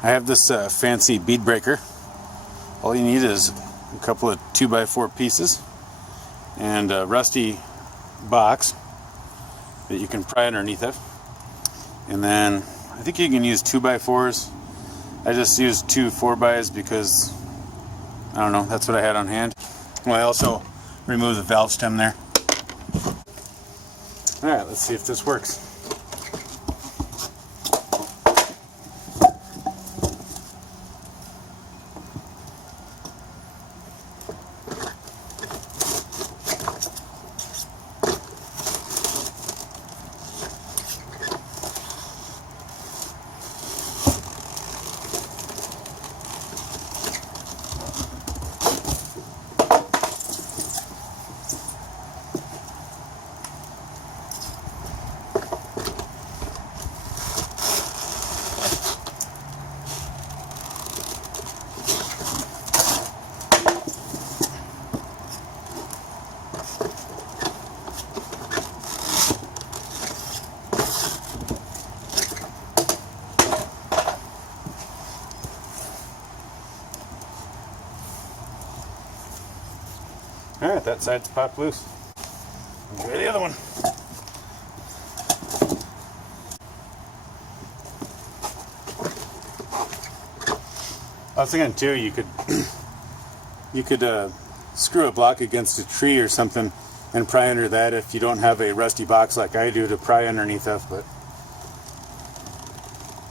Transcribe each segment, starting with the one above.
I have this fancy bead breaker. All you need is a couple of 2x4 pieces and a rusty box that you can pry underneath it. And then I think you can use 2x4s. I just used 2 4x because I don't know, that's what I had on hand. Well, I also removed the valve stem there. Alright, let's see if this works. Alright, that side's popped loose. Enjoy the other one. I was thinking too, you could screw a block against a tree or something and pry under that if you don't have a rusty box like I do to pry underneath of, but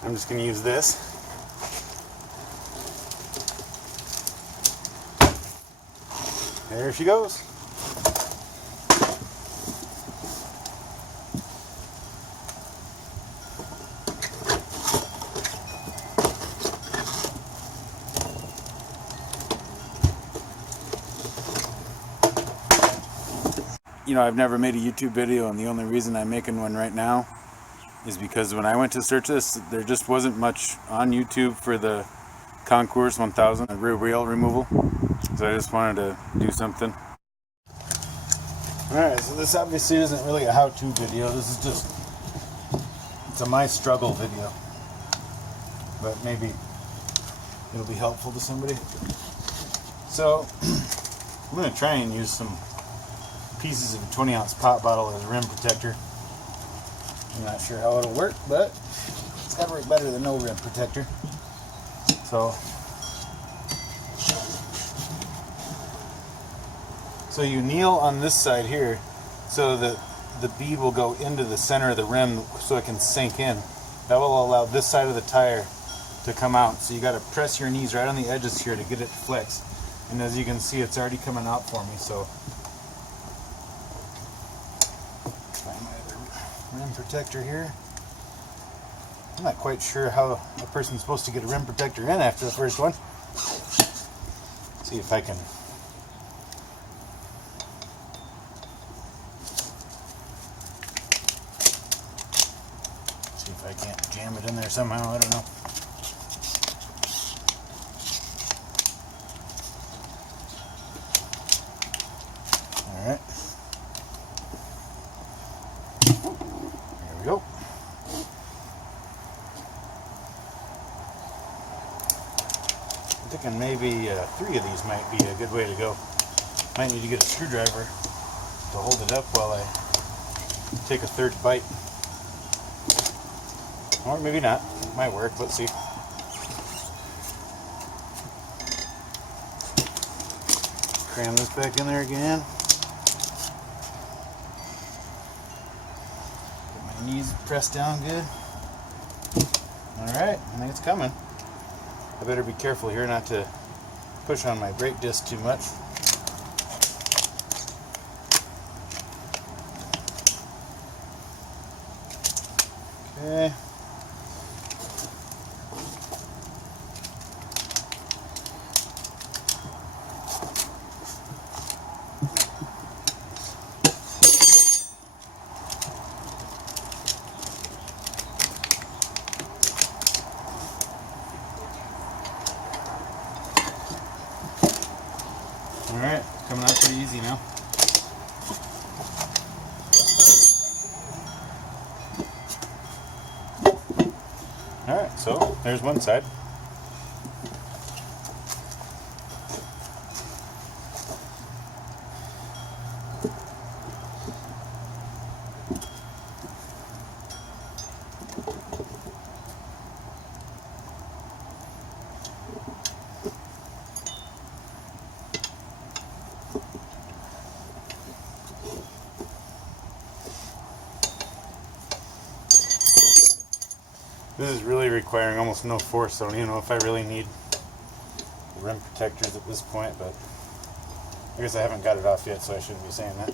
I'm just going to use this. There she goes. You know, I've never made a YouTube video, and the only reason I'm making one right now is because when I went to search this, there just wasn't much on YouTube for the Concours 1000 rear wheel removal. So I just wanted to do something. Alright, so this obviously isn't really a how-to video. This is just, it's a my struggle video. But maybe it'll be helpful to somebody. So, I'm going to try and use some pieces of a 20-ounce pop bottle as a rim protector. I'm not sure how it'll work, but it's ever better than no rim protector. So you kneel on this side here so that the bead will go into the center of the rim so it can sink in. That will allow this side of the tire to come out. So you got to press your knees right on the edges here to get it flexed. And as you can see, it's already coming out for me. So find my other rim protector here. I'm not quite sure how a person's supposed to get a rim protector in after the first one. See if I can. See if I can't jam it in there somehow. I don't know. All right. There we go. I'm thinking maybe 3 of these might be a good way to go. Might need to get a screwdriver to hold it up while I take a third bite. Or maybe not. It might work. Let's see. Cram this back in there again. Get my knees pressed down good. Alright, I think it's coming. I better be careful here not to push on my brake disc too much. Okay. Alright, coming out pretty easy now. Alright, so there's one side. This is really requiring almost no force, so I don't even know if I really need rim protectors at this point, but I guess I haven't got it off yet, so I shouldn't be saying that.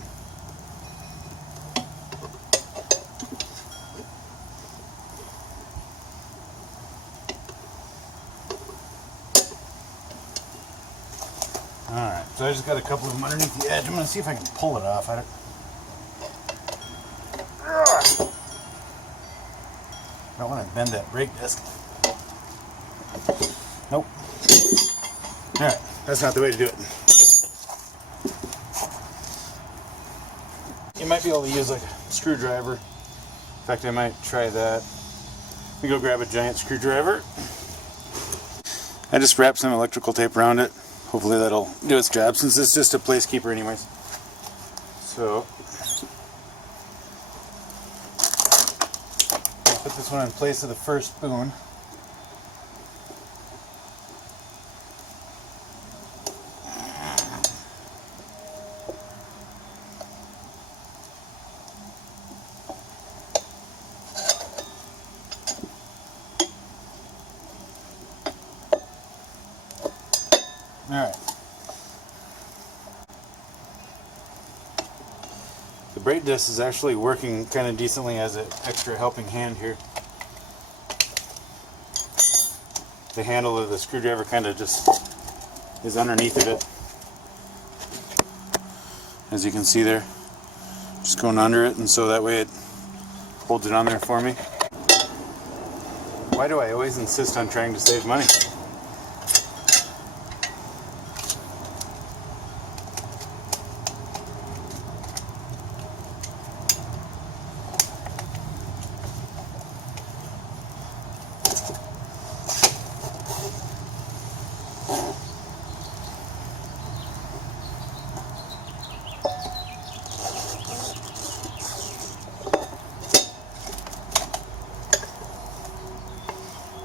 Alright, so I just got a couple of them underneath the edge. I'm going to see if I can pull it off. I don't want to bend that brake disc. Nope. Alright, that's not the way to do it. You might be able to use like a screwdriver. In fact, I might try that. Let me go grab a giant screwdriver. I just wrapped some electrical tape around it. Hopefully that'll do its job, since it's just a place keeper anyways. So, I'll put this one in place of the first spoon. Alright. The brake disc is actually working kind of decently as an extra helping hand here. The handle of the screwdriver kind of just is underneath of it. As you can see there. Just going under it, and so that way it holds it on there for me. Why do I always insist on trying to save money?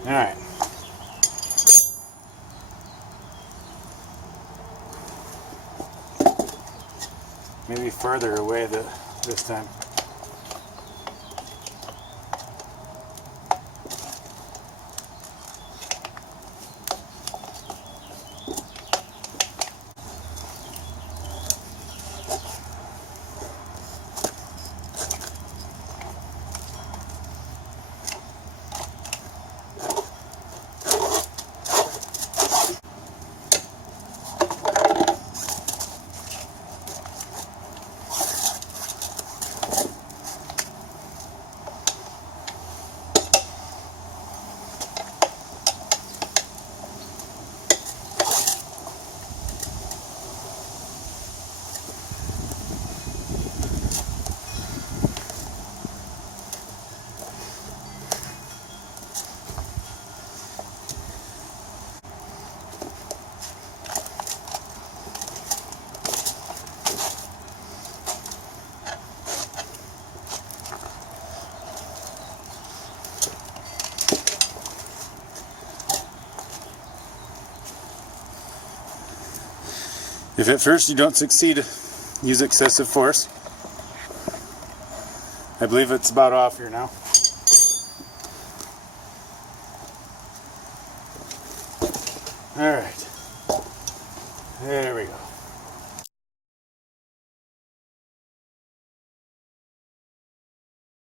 Alright. Maybe further away this time. If at first you don't succeed, use excessive force. I believe it's about off here now. Alright. There we go.